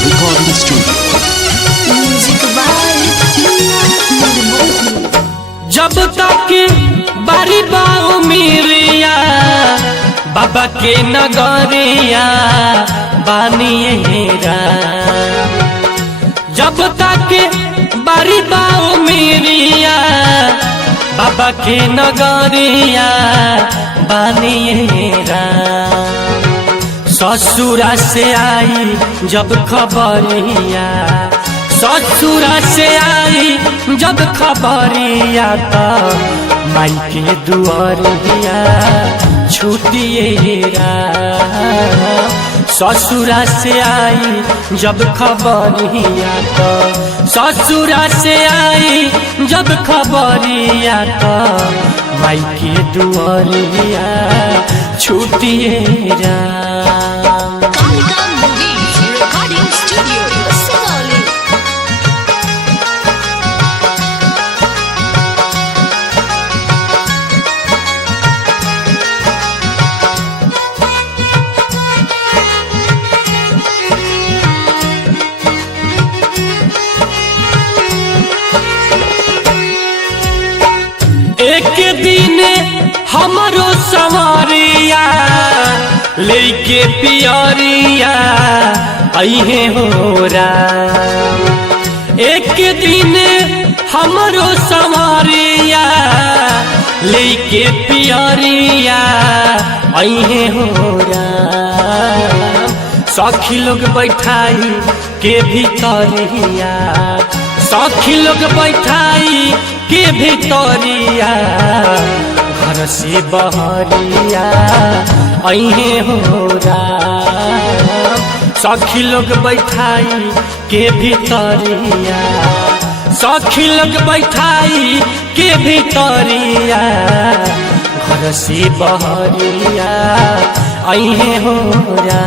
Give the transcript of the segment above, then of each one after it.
Recording Studio. Music by जब तक बारी बाऊ मेरिया बाबा के नगरिया बानिएरा। जब तक बारी बाऊ मेरिया बाबा के नगरिया बानिएरा। ससुरा से आई जब खबरिया, ससुरा से आई जब खबरिया तो माई के दुआरिया छूटिएरा। ससुरा से आई जब खबरिया तो, ससुरा से आई जब खबरिया तो माई के दुआरिया छूटिएरा। Kalika Movies Recording Studio, Sonali. एक दिन हमरो सवारिया लेके पियरिया अइहे होरा। एक दिन हमरो सवारिया लेके पियरिया अइहे होरा। सखी लोग बैठाई के भीतरिया, सखी लोग बैठाई के भीतरिया घर से बहरिया अइहे होरा। सखी लोग बैठाई के भीतरिया, सखी लोग बैठाई के भीतरिया घर से बहरिया अइहे होरा।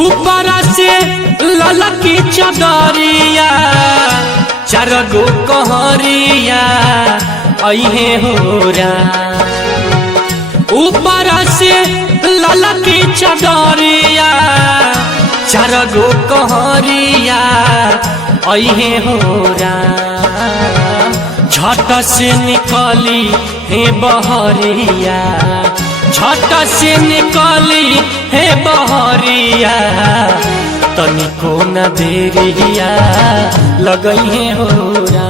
ऊपरा से ललकी चदरिया चार गो कहरिया अइहे होरा। ऊपरा से ललकी चदरिया चार गो कहरिया अइहे होरा। झट से निकली हे बहरिया, झट से निकली हे बहरिया तनिको न देरिया लगइहे होरा।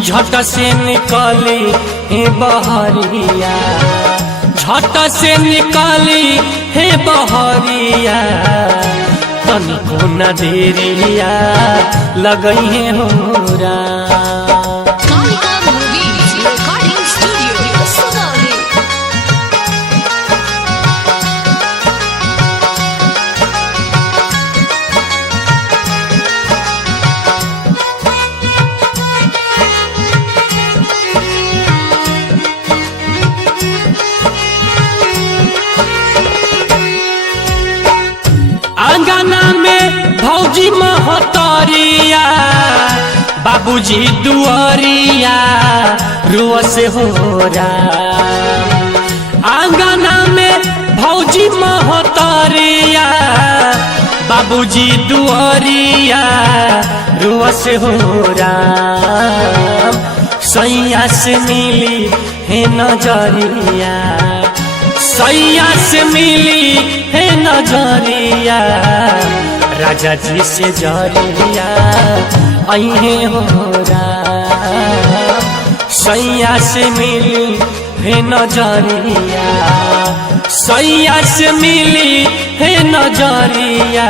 झट से निकली हे बहरिया, झट से निकली हे बहरिया तनिको न देरिया लगइहे होरा। Kalika Movies Recording Studio, Sonali. आंगना में भौजी महतरिया बाबूजी दुआरिया रुआ से होरा। आंगना में भौजी महतरिया बाबूजी दुआरिया रुआ से होरा। सैया से मिली हे नजरिया, सैया से मिली हे नजरिया राजा जी से जरिया अइहे होरा। सैया से मिली हे नजरिया, सैया से मिली हे नजरिया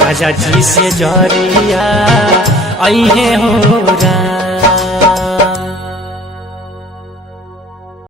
राजा जी से जरिया अइहे होरा।